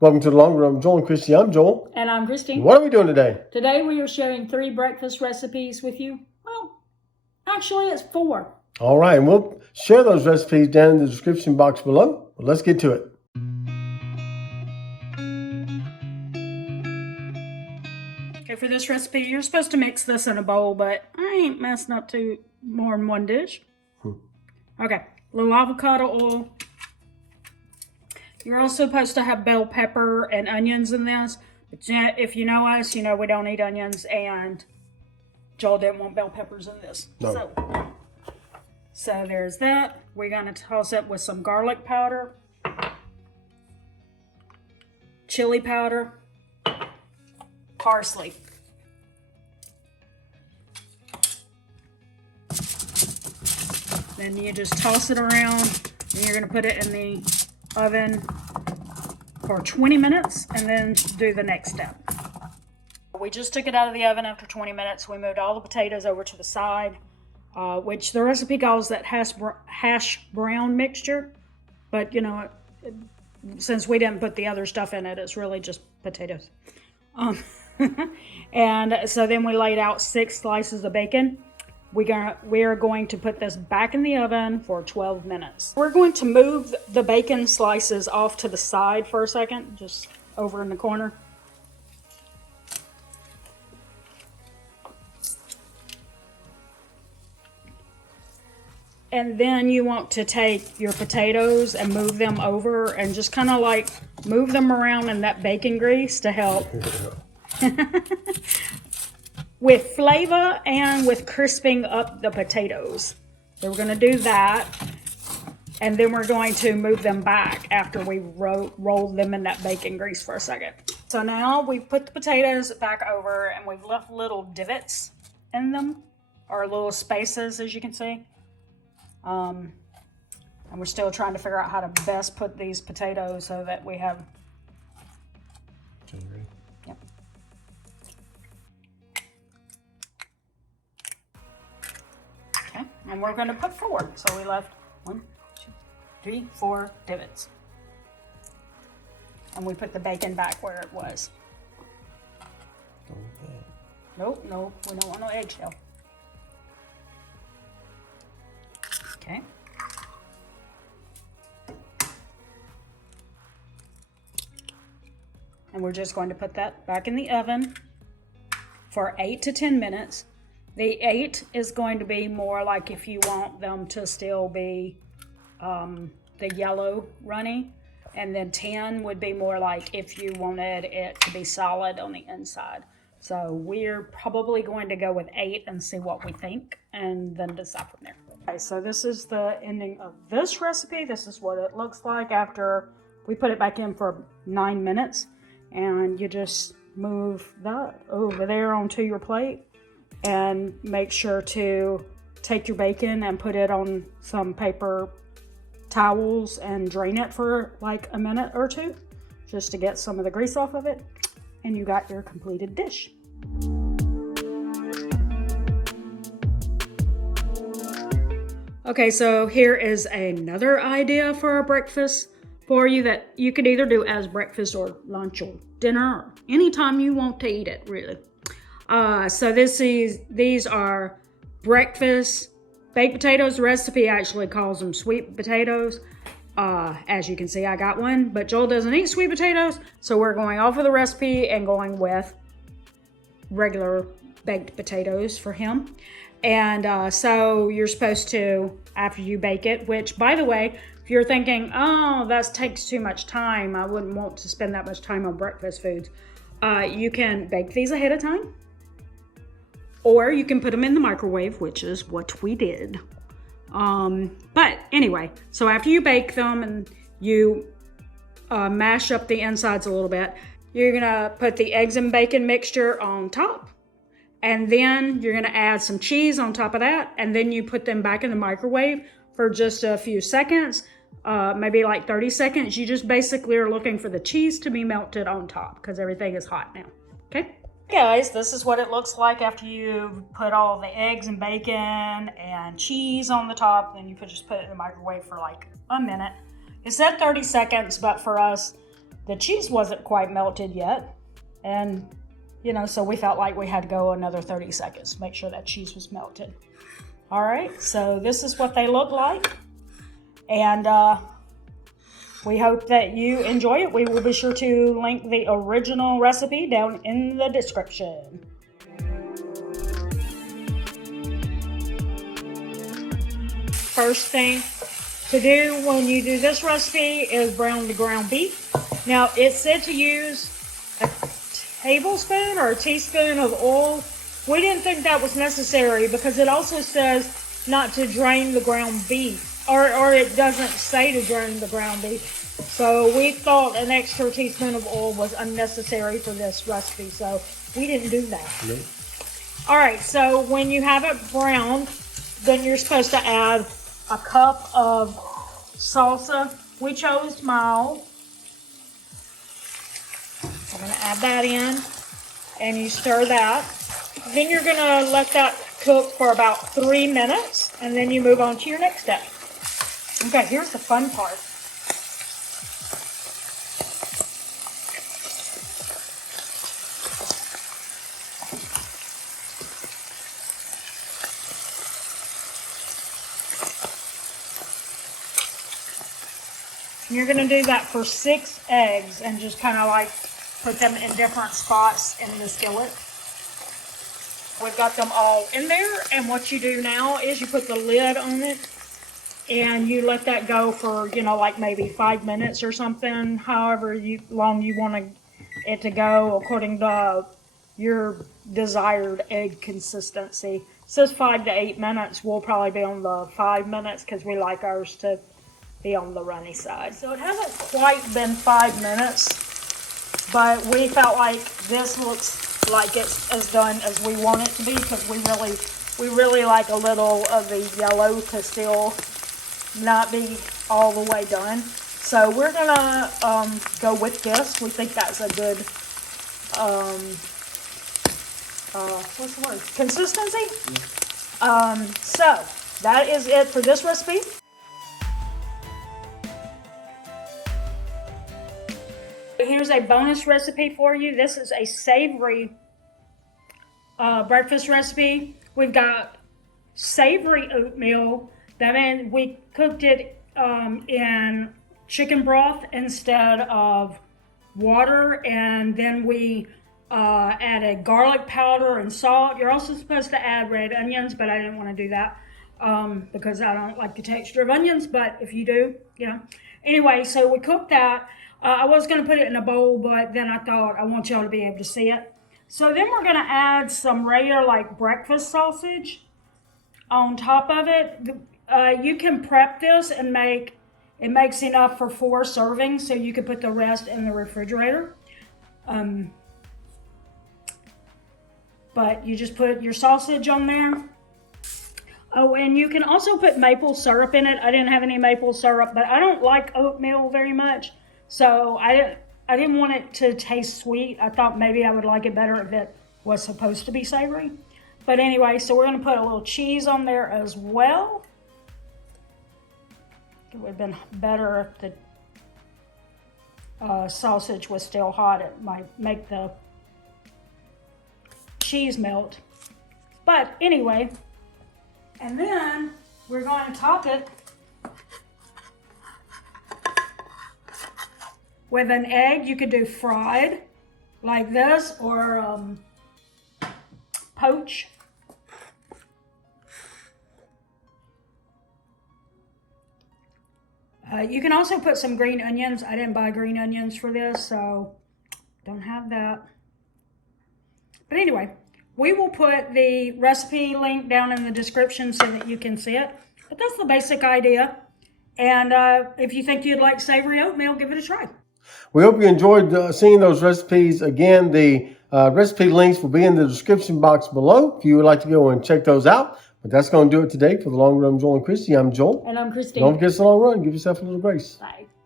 Welcome to the Long Run with Joel and Christy. I'm Joel. And I'm Christy. What are we doing today? Today we are sharing 3 breakfast recipes with you. Well, actually it's 4. All right, and we'll share those recipes down in the description box below. But let's get to it. Okay, for this recipe, you're supposed to mix this in a bowl, but I ain't messing up to more than one dish. Okay, a little avocado oil. You're also supposed to have bell pepper and onions in this. But if you know us, you know we don't eat onions, and Joel didn't want bell peppers in this. No. So there's that. We're going to toss it with some garlic powder, chili powder, parsley. Then you just toss it around, and you're going to put it in the oven for 20 minutes and then do the next step. We just took it out of the oven after 20 minutes. We moved all the potatoes over to the side, which the recipe calls that hash brown mixture. But, you know, since we didn't put the other stuff in it, it's really just potatoes. And so then we laid out 6 slices of bacon. We are going to put this back in the oven for 12 minutes. We're going to move the bacon slices off to the side for a second, just over in the corner. And then you want to take your potatoes and move them over and just kind of like move them around in that bacon grease to help with flavor and with crisping up the potatoes. So we're going to do that, and then we're going to move them back after we roll them in that bacon grease for a second. So now we've put the potatoes back over, and we've left little divots in them, or little spaces, as you can see. And we're still trying to figure out how to best put these potatoes so that we have... Yep. Okay, and we're going to put 4. So we left 1, 2, 3, 4 divots. And we put the bacon back where it was. Nope, we don't want no eggshell. Okay. And we're just going to put that back in the oven for 8 to 10 minutes. The 8 is going to be more like if you want them to still be the yellow runny. And then 10 would be more like if you wanted it to be solid on the inside. So we're probably going to go with 8 and see what we think, and then decide from there. Okay, so this is the ending of this recipe. This is what it looks like after we put it back in for 9 minutes. And you just move that over there onto your plate and make sure to take your bacon and put it on some paper towels and drain it for like a minute or 2 just to get some of the grease off of it. And you got your completed dish. Okay, so here is another idea for a breakfast for you that you could either do as breakfast or lunch or dinner or anytime you want to eat it, really. So these are breakfast baked potatoes. The recipe actually calls them sweet potatoes. As you can see, I got one, but Joel doesn't eat sweet potatoes, so we're going off of the recipe and going with regular baked potatoes for him. And so you're supposed to, after you bake it, which, by the way, if you're thinking, oh, that takes too much time, I wouldn't want to spend that much time on breakfast foods, you can bake these ahead of time, or you can put them in the microwave, which is what we did. But anyway, so after you bake them and you mash up the insides a little bit, you're gonna put the eggs and bacon mixture on top, and then you're gonna add some cheese on top of that, and then you put them back in the microwave for just a few seconds, maybe like 30 seconds. You just basically are looking for the cheese to be melted on top because everything is hot now. Okay? Guys, this is what it looks like after you put all the eggs and bacon and cheese on the top. Then you could just put it in the microwave for like a minute. It said 30 seconds, but for us, the cheese wasn't quite melted yet. And, you know, so we felt like we had to go another 30 seconds to make sure that cheese was melted. All right, so this is what they look like. And we hope that you enjoy it. We will be sure to link the original recipe down in the description. First thing to do when you do this recipe is brown the ground beef. Now, it said to use a tablespoon or a teaspoon of oil. We didn't think that was necessary because it also says not to drain the ground beef, or it doesn't say to drain the ground beef. So we thought an extra teaspoon of oil was unnecessary for this recipe, so we didn't do that. Nope. All right, so when you have it browned, then you're supposed to add a cup of salsa. We chose mild. I'm going to add that in, and you stir that. Then you're going to let that cook for about 3 minutes, and then you move on to your next step. Okay, here's the fun part. You're going to do that for 6 eggs and just kind of like put them in different spots in the skillet. We've got them all in there, and what you do now is you put the lid on it and you let that go for, you know, like maybe 5 minutes or something, however long you want it to go according to your desired egg consistency. It says 5 to 8 minutes. We'll probably be on the 5 minutes because we like ours to be on the runny side. So it hasn't quite been 5 minutes, but we felt like this looks like it's as done as we want it to be because we really like a little of the yellow to still not be all the way done. So we're gonna go with this. We think that's a good what's the word? Consistency. So that is it for this recipe. Here's a bonus recipe for you. This is a savory breakfast recipe. We've got savory oatmeal. That means we cooked it in chicken broth instead of water, and then we added garlic powder and salt. You're also supposed to add red onions, but I didn't want to do that because I don't like the texture of onions, but if you do, you know. Anyway, so we cooked that. I was going to put it in a bowl, but then I thought I want y'all to be able to see it. So then we're going to add some regular like breakfast sausage on top of it. You can prep this and it makes enough for 4 servings, so you can put the rest in the refrigerator. But you just put your sausage on there. Oh, and you can also put maple syrup in it. I didn't have any maple syrup, but I don't like oatmeal very much. So I didn't want it to taste sweet. I thought maybe I would like it better if it was supposed to be savory. But anyway, so we're going to put a little cheese on there as well. It would have been better if the sausage was still hot. It might make the cheese melt. But anyway, and then we're going to top it with an egg. You could do fried like this or poach. You can also put some green onions. I didn't buy green onions for this, so don't have that. But anyway, we will put the recipe link down in the description so that you can see it. But that's the basic idea. And if you think you'd like savory oatmeal, give it a try. We hope you enjoyed seeing those recipes. Again, the recipe links will be in the description box below if you would like to go and check those out. But that's going to do it today for the Long Run Joel and Christy. I'm Joel. And I'm Christine. Don't forget the long run. Give yourself a little grace. Bye.